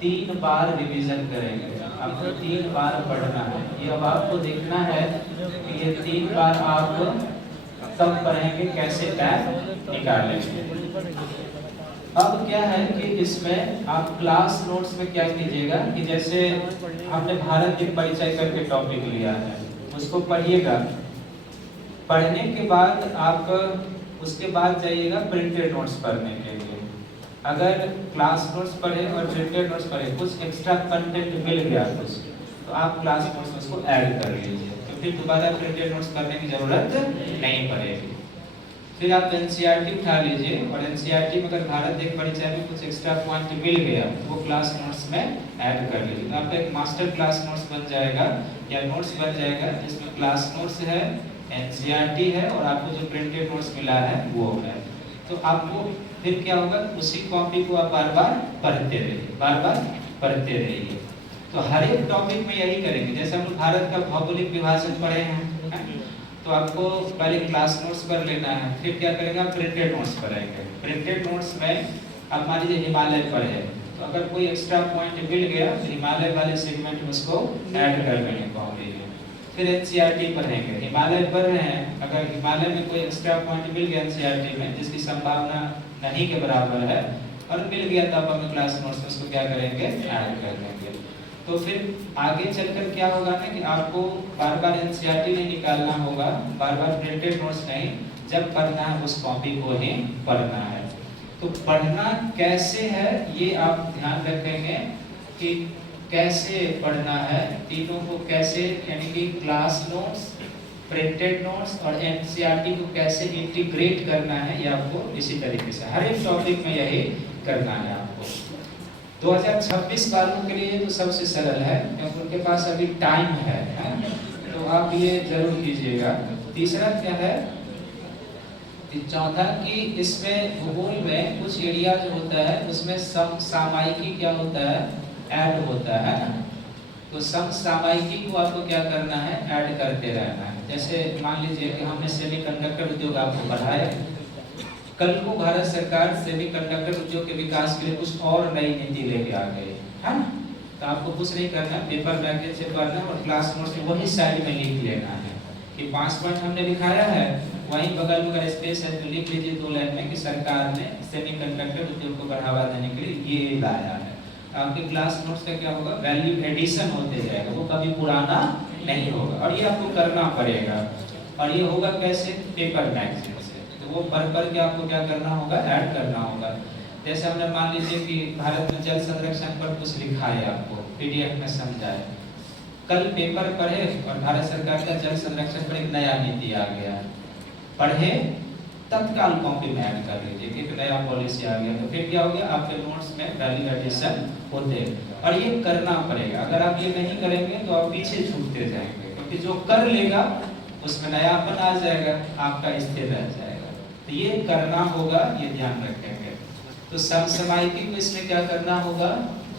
3 बार revision करेंगे। आपको 3 बार पढ़ना है। ये अब आपको देखना है कि ये 3 बार आप कब पढ़ेंगे, कैसे टाइम निकालेंगे। अब क्या है कि इसमें आप क्लास नोट्स में क्या कीजिएगा कि जैसे हमने भारत के परिचय करके टॉपिक लिया है, उसको पढ़िएगा। पढ़ने के बाद आप उसके बाद जाइएगा प्रिंटेड नोट्स पढ़ने के लिए। अगर क्लास नोट्स पढ़े और प्रिंटेड नोट्स पढ़े, कुछ एक्स्ट्रा कंटेंट मिल गया कुछ, तो आप क्लास नोट्स में उसको ऐड कर लीजिए, तो फिर दोबारा प्रिंटेड नोट्स करने की जरूरत नहीं पड़ेगी। फिर आप एनसीईआरटी उठा लीजिए और एनसीईआरटी में अगर भारत एक परिचय में कुछ एक्स्ट्रा पॉइंट मिल गया तो वो क्लास नोट्स में ऐड कर लीजिए। तो आपका एक मास्टर क्लास नोट्स बन जाएगा या नोट्स बन जाएगा जिसमें क्लास नोट्स है, एनसीईआरटी है और आपको जो प्रिंटेड नोट्स मिला है वो है। तो आपको फिर क्या होगा, उसी कॉपी को आप बार बार पढ़ते रहिए, बार बार पढ़ते रहिए। तो हर एक टॉपिक में यही करेंगे। जैसे हम भारत का भौगोलिक विभाजन पढ़े हैं, तो आपको पहले क्लास नोट्स पर लेना है, फिर क्या करेंगे आप प्रिंटेड नोट्स पढ़ेंगे। प्रिंटेड नोट्स में आप मान लीजिए हिमालय पढ़े, तो अगर कोई एक्स्ट्रा पॉइंट मिल गया तो हिमालय वाले सेगमेंट में उसको ऐड कर लेंगे कॉपी में। फिर एनसीईआरटी पढ़ेंगे, हिमालय पढ़ रहे हैं, अगर हिमालय में कोई एक्स्ट्रा पॉइंट मिल गया एनसीईआरटी में जिसकी संभावना नहीं के बराबर है और मिल गया, तो आप अपने क्लास नोट्स में उसको क्या करेंगे, ऐड कर लेंगे। तो फिर आगे चलकर क्या होगा ना कि आपको बार बार एनसीईआरटी नहीं निकालना होगा, बार बार प्रिंटेड नोट्स नहीं, जब पढ़ना है उस कॉपी को ही पढ़ना है। तो पढ़ना कैसे है ये आप ध्यान रखेंगे कि कैसे पढ़ना है, तीनों को कैसे, यानी कि क्लास नोट्स, प्रिंटेड नोट्स और एनसीईआरटी को कैसे इंटीग्रेट करना है, ये आपको इसी तरीके से हर एक टॉपिक में यही करना है आपको। 2026 वालों के लिए तो सबसे सरल है क्योंकि उनके पास अभी टाइम है, तो आप ये जरूर कीजिएगा। तीसरा क्या है, चौथा कि इसमें भूगोल में कुछ एरिया जो होता है उसमें समसामयिकी क्या होता है, ऐड होता है ना। तो समसामयिकी को आपको क्या करना है, ऐड करते रहना है। जैसे मान लीजिए कि हमने सेमीकंडक्टर उद्योग आपको पढ़ाया, कल को भारत सरकार सेमीकंडक्टर उद्योग के विकास के लिए कुछ और नई नीति लेके आ गई है ना, तो आपको कुछ नहीं करना, पेपर बैकेज से पढ़ना और क्लास नोट्स में वही साइड में लिख लेना है कि 5 पॉइंट हमने लिखाया है, वहीं बगल में अगर स्पेस है तो लिख लीजिए 2 लाइन में कि सरकार ने सेमीकंडक्टर उद्योग को बढ़ावा देने के लिए ये लाया है। आपके क्लास नोट्स का क्या होगा, वैल्यू एडिशन होते जाएगा, वो कभी पुराना नहीं होगा और ये आपको करना पड़ेगा। और ये होगा कैसे, पेपर मैगजीन से, तो वो पढ़ के आपको क्या करना होगा, ऐड करना होगा। जैसे हमने मान लीजिए कि भारत में जल संरक्षण पर कुछ लिखा है, आपको पीडीएफ में समझाए, कल पेपर पढ़े और भारत सरकार का जल संरक्षण पर एक नया नीति आ गया, पढ़े तत्काल कॉपी में ऐड कर लीजिए कि एक नया पॉलिसी आ गया, तो फिर क्या हो गया, आपके नोट्स में वैल्यू एडिशन होते हैं। और ये करना पड़ेगा, अगर आप ये नहीं करेंगे तो आप पीछे छूटते जाएंगे, क्योंकि जो कर लेगा उसमें नयापन आ जाएगा, आपका स्थिर रह जाएगा। तो ये करना होगा, ये ध्यान रखेंगे। तो समसामयिकी को इसमें क्या करना होगा,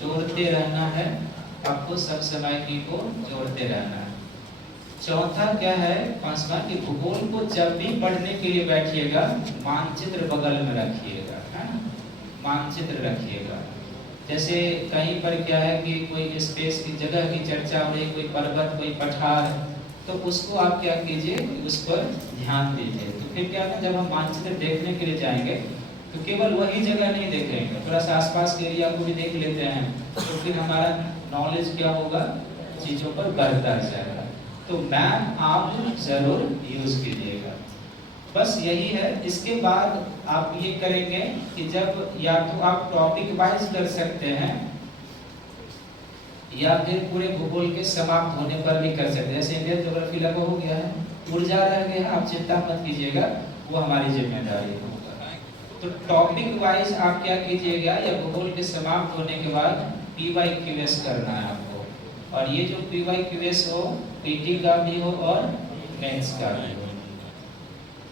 जोड़ते रहना है, आपको समसामयिकी को जोड़ते रहना है। चौथा क्या है, पांचवा, कि भूगोल को जब भी पढ़ने के लिए बैठिएगा मानचित्र बगल में रखिएगा, है ना, मानचित्र रखिएगा। जैसे कहीं पर क्या है कि कोई स्पेस की जगह की चर्चा हो रही, कोई पर्वत, कोई पठार, तो उसको आप क्या कीजिए, उस पर ध्यान दीजिए। तो फिर क्या होगा, जब हम मानचित्र देखने के लिए जाएंगे तो केवल वही जगह नहीं देखेंगे, थोड़ा सा आसपास के एरिया को भी देख लेते हैं, तो फिर हमारा नॉलेज क्या होगा, चीज़ों पर बढ़ता जाएगा। तो मैप आप जरूर यूज कीजिएगा, बस यही है। इसके बाद आप ये करेंगे कि जब या तो आप टॉपिक वाइज कर सकते हैं या फिर पूरे भूगोल के समाप्त होने पर भी कर सकते हैं। जैसे इंडियन ज्योग्राफी लगभग हो गया है, ऊर्जा रह गया है, आप चिंता मत कीजिएगा, वो हमारी जिम्मेदारी होगा। तो टॉपिक वाइज आप क्या कीजिएगा, या भूगोल के समाप्त होने के बाद PYQS करना है आपको। और ये जो PYQS हो, PT का भी हो और मेंस का भी हो।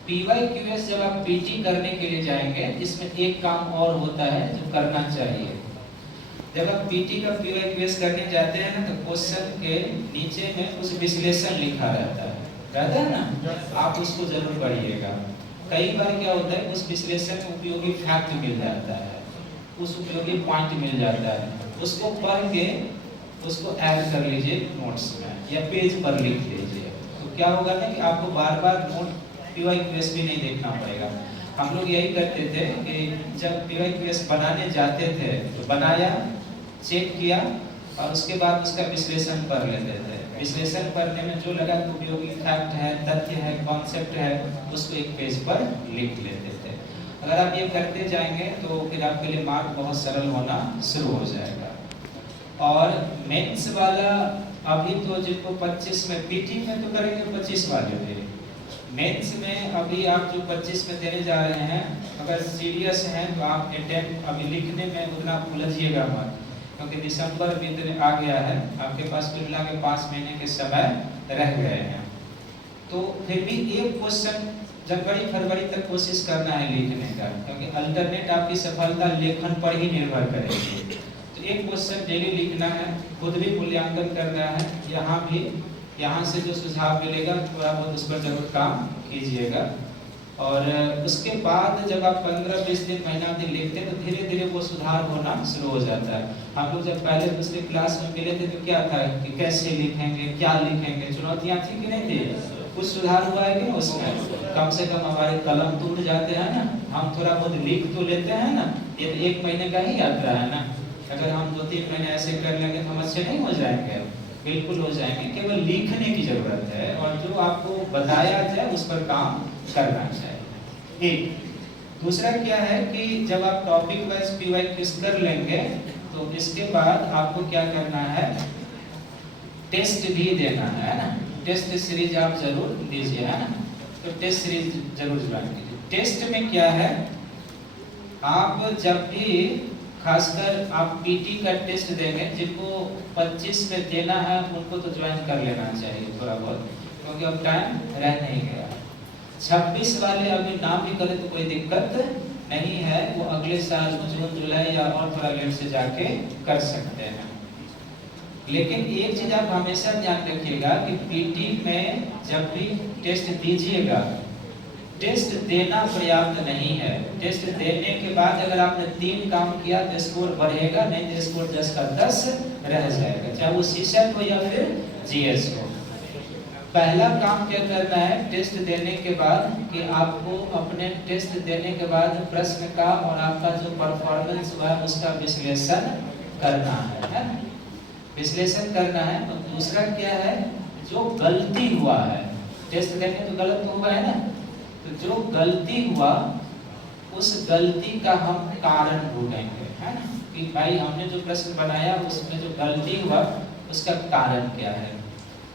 PYQS जब आप PT करने के लिए जाएंगे, इसमें एक काम और होता है जो करना चाहिए। जब आप PT का PYQS करने जाते हैं ना, तो क्वेश्चन के नीचे में कुछ विश्लेषण लिखा रहता है ना, आप उसको जरूर पढ़िएगा। कई बार क्या होता है, उस विश्लेषण में उपयोगी फैक्ट मिल जाता है, उस उपयोगी पॉइंट मिल जाता है, उसको पढ़ के उसको ऐड कर लीजिए नोट्स में या पेज पर लिख लीजिए। तो क्या होगा ना कि आपको बार बार नोट PYQS भी नहीं देखना पड़ेगा। हम लोग यही करते थे कि जब PYQS बनाने जाते थे तो बनाया, चेक किया और उसके बाद उसका विश्लेषण कर लेते थे। विश्लेषण करने में जो लगा उपयोगी फैक्ट है, तथ्य है, कॉन्सेप्ट है, उसको एक पेज पर लिख लेते थे। अगर आप ये करते जाएंगे तो फिर आपके लिए मार्क बहुत सरल होना शुरू हो जाएगा। और मेंस वाला अभी तो जिनको 25 में, पीटी में तो करेंगे 25 वाले भी, मेंस में अभी आप जो 25 में देने जा रहे हैं, अगर सीरियस हैं तो आप अटेम्प्ट अभी लिखने में उतना उलझिएगा मत, क्योंकि दिसंबर बीतने आ गया है, आपके पास कुल मिला के 5 महीने के समय रह गए हैं। तो फिर भी एक क्वेश्चन जनवरी फरवरी तक कोशिश करना है लिखने का, क्योंकि अल्टरनेट आपकी सफलता लेखन पर ही निर्भर करेगी। तो एक क्वेश्चन डेली लिखना है, खुद भी मूल्यांकन करना है, यहाँ भी, यहाँ से जो सुझाव मिलेगा थोड़ा बहुत उस पर जरूर काम कीजिएगा। और उसके बाद जब आप 15-20 दिन, महीना दिन लिखते हैं तो धीरे धीरे वो सुधार होना शुरू हो जाता है। हम लोग जब पहले दूसरे क्लास में मिले थे तो क्या था कि कैसे लिखेंगे, क्या लिखेंगे, चुनौतियाँ थी कि नहीं थी? कुछ सुधार हुआ है कि उसमें? कम से कम हमारे कलम टूट जाते हैं ना, हम थोड़ा बहुत लिख तो लेते हैं ना। ये 1 महीने का ही यात्रा है ना, अगर हम 2-3 महीने ऐसे कर लेंगे तो हम अच्छे नहीं हो जाएंगे? बिल्कुल हो जाएंगे। केवल लिखने की जरूरत है और जो आपको बताया जाए उस पर काम करना चाहिए। एक दूसरा क्या है कि जब आप टॉपिक वाइज PYQS कर लेंगे तो इसके बाद आपको क्या करना है, टेस्ट भी देना है ना। टेस्ट सीरीज आप जरूर दीजिए, है ना। तो टेस्ट सीरीज जरूर ज्वाइन कीजिए। टेस्ट में क्या है, आप जब भी, खासकर आप पीटी का टेस्ट देंगे, जिनको 25 में देना है उनको तो ज्वाइन कर लेना चाहिए थोड़ा बहुत, क्योंकि अब टाइम रह नहीं गया। 26 वाले अभी ना भी करें तो कोई दिक्कत नहीं है, वो अगले साल जून जुलाई या और थोड़ा लेट से जाके कर सकते हैं। लेकिन एक चीज आप हमेशा ध्यान रखिएगा कि पीटी में जब भी टेस्ट दीजिएगा, टेस्ट देना पर्याप्त नहीं है। टेस्ट देने के बाद अगर आपने 3 काम किया तो स्कोर बढ़ेगा, नहीं तो स्कोर 10 का 10 रह जाएगा, चाहे वो CSAT हो या फिर GS हो। पहला काम क्या करना है टेस्ट देने के बाद, कि आपको अपने टेस्ट देने के बाद प्रश्न का और आपका जो परफॉर्मेंस हुआ है उसका विश्लेषण करना है, विश्लेषण करना है। तो दूसरा क्या है, जो गलती हुआ है, टेस्ट देंगे तो गलत तो हुआ है ना, तो जो गलती हुआ उस गलती का हम कारण ढूंढेंगे, है ना, कि भाई हमने जो प्रश्न बनाया उसमें जो गलती हुआ उसका कारण क्या है।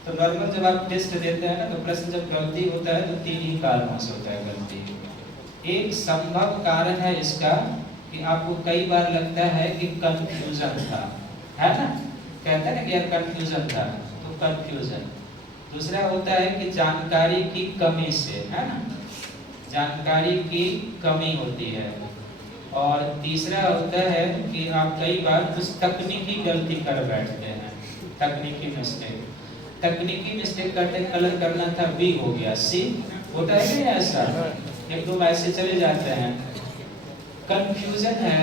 तो नॉर्मल जब आप टेस्ट देते हैं ना, तो प्रश्न जब गलती होता है तो 3 ही कारणों से होता है गलती। एक संभव कारण है इसका कि आपको कई बार लगता है कि कंफ्यूजन था, है ना, कहते हैं ना कि यार कंफ्यूजन था, तो कंफ्यूजन। दूसरा होता है कि जानकारी की कमी से, है ना, जानकारी की कमी होती है। और तीसरा होता है कि आप कई बार कुछ तकनीकी गलती कर बैठते हैं, तकनीकी मिस्टेक। तकनीकी मिस्टेक करते कलर करना था B हो गया C, होता है नहीं ऐसा, एक दो ऐसे चले जाते हैं। कंफ्यूजन है,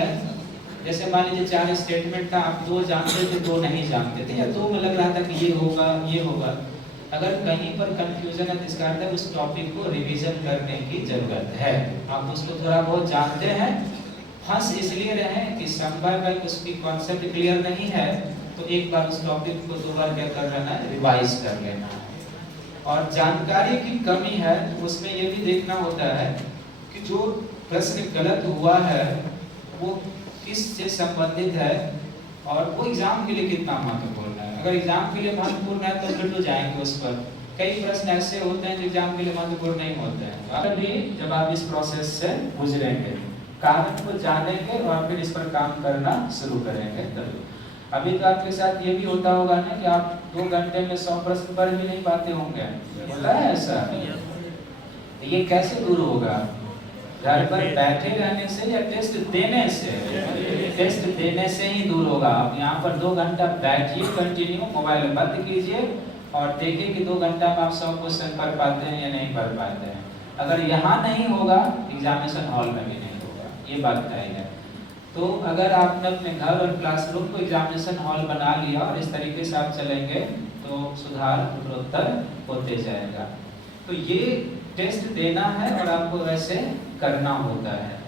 जैसे मान लीजिए 4 स्टेटमेंट था, आप 2 जानते थे 2 नहीं जानते थे, या 2 में लग रहा था कि ये होगा ये होगा। अगर कहीं पर कंफ्यूजन है तो इसका अर्थ है उस टॉपिक को रिवीजन करने की जरूरत है। आप उसको थोड़ा बहुत जानते हैं, फंस इसलिए रहे कि संभव है कि उसकी कॉन्सेप्ट क्लियर नहीं है, तो एक बार उस टॉपिक को 2 बार क्या कर लेना है, रिवाइज कर लेना है। और जानकारी की कमी है तो उसमें ये भी देखना होता है कि जो प्रश्न गलत हुआ है वो किस से संबंधित है और वो एग्जाम के लिए कितना महत्वपूर्ण है। अगर एग्जाम के लिए महत्वपूर्ण है तो फिर तो जाएंगे उस पर। कई प्रश्न ऐसे होते हैं जो एग्जाम के लिए महत्वपूर्ण नहीं होते हैं। अभी जब आप इस प्रोसेस से गुजरेंगे, कारण को जानेंगे और फिर इस पर काम करना शुरू करेंगे तभी। अभी तो आपके साथ ये भी होता होगा ना कि आप 2 घंटे में 100 प्रश्न पढ़ भी नहीं पाते होंगे, होता है ऐसा? ये कैसे दूर होगा? घर पर बैठे रहने से या टेस्ट देने से? टेस्ट देने से ही दूर होगा। आप यहाँ पर 2 घंटा बैठिए कंटिन्यू, मोबाइल बंद कीजिए और देखिए कि 2 घंटा में आप 100 क्वेश्चन पढ़ पाते हैं या नहीं पढ़ पाते हैं। अगर यहाँ नहीं होगा एग्जामिनेशन हॉल में भी नहीं होगा, ये बात तय है। तो अगर आपने अपने घर और क्लासरूम को एग्जामिनेशन हॉल बना लिया और इस तरीके से आप चलेंगे तो सुधार उत्तरोत्तर होते जाएगा। तो ये टेस्ट देना है और आपको वैसे करना होता है।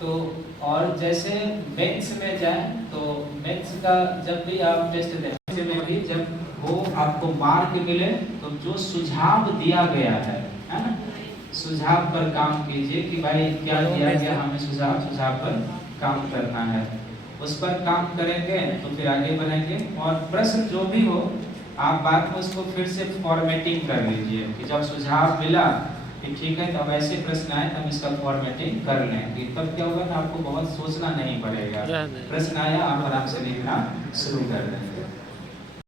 तो और जैसे मैथ्स में जाए तो मैथ्स का जब भी आप टेस्ट दें में भी जब वो आपको मार्क मिले तो जो सुझाव दिया गया है ना, सुझाव पर काम कीजिए कि भाई क्या दिया गया हमें सुझाव पर काम करना है, उस पर काम करेंगे तो फिर आगे बढ़ेंगे। और प्रश्न जो भी हो आप बाद में उसको फिर से फॉर्मेटिंग कर लीजिए कि जब सुझाव मिला कि ठीक है तब ऐसे प्रश्न आए तब इसका फॉर्मेटिंग कर लेंगे, तब क्या होगा ना आपको बहुत सोचना नहीं पड़ेगा, प्रश्न आया आप आराम से लिखना शुरू कर देंगे।